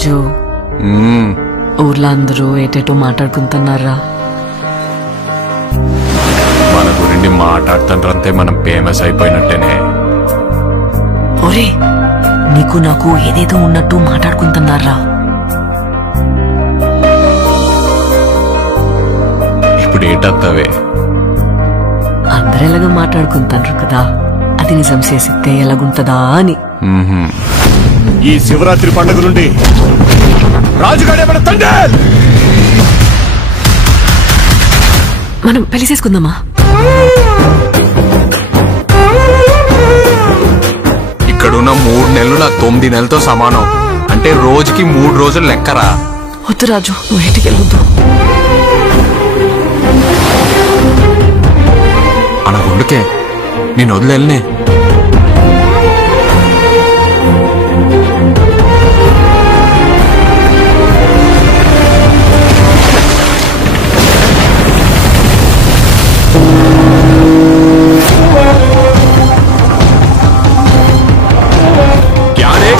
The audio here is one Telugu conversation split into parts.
రాజు ఊర్లో అందరూ ఏటేటో మాట్లాడుకుంటున్నారా? మన గురించి మాట్లాడుతుంటే మనం ఫేమస్ అయిపోయినట్టేనే. ఒరే నీకు నాకు ఏదేదో ఉన్నట్టు మాట్లాడుకుంటున్నారా? ఇప్పుడు ఏటత్తవే? అందరు ఎలాగ మాట్లాడుకుంటారు కదా, అది నిజం చేసితే ఎలాగుంటదా అని. ఈ శివరాత్రి పండుగ నుండి రాజుగాడే మన తండ్రి. మనం పెళ్లి చేసుకుందామా? ఇక్కడున్న 3 నెలలు నా 9 నెలలతో సమానం. అంటే రోజుకి 3 రోజులు లెక్కరా. వద్దు రాజు, నువ్వు ఇంటికి వెళ్ళొద్దు. అనగుండుకే నేను వదిలేనే.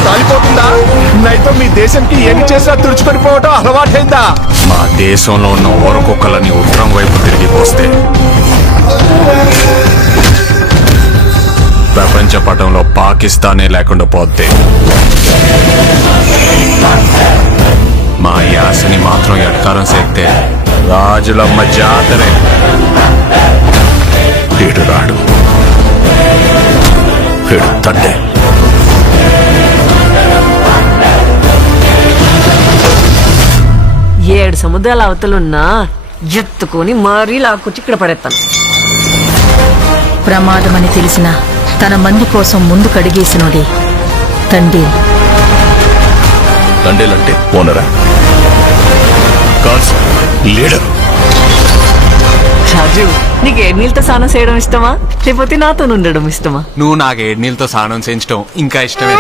కాలిపోతుందా? నైతో మీ దేశంకి ఎన్ని చేసినా తుడుచుకొని పోవటం అలవాటైందా? మా దేశంలో ఉన్న ఓరకొక్కలని ఉత్తరం వైపు తిరిగిపోస్తే ప్రపంచ పటంలో పాకిస్తానే లేకుండా పోతే మా యాసని మాత్రం ఎట్కారం చేస్తే రాజులమ్మ జాతరే. వీడు రాడు, వీడు తండ్రి. ఏడు సముద్రాల అవతలున్నా ఎత్తుకొని మరీ లాక్కొచ్చి ఇక్కడ పడేస్తాను. ప్రమాదమని తెలిసిన తన మంది కోసం ముందు కడిగేసినోడే తండ్రి. తండ్రిలంటే ఓనరా, లీడర్. రాజు నీకు ఏడు నీళ్ళతో స్నానం చేయడం ఇష్టమా, లేకపోతే నాతో ఉండడం ఇష్టమా? నువ్వు నాకు 7 నీళ్ళతో స్నానం చేయించడం ఇంకా ఇష్టమే.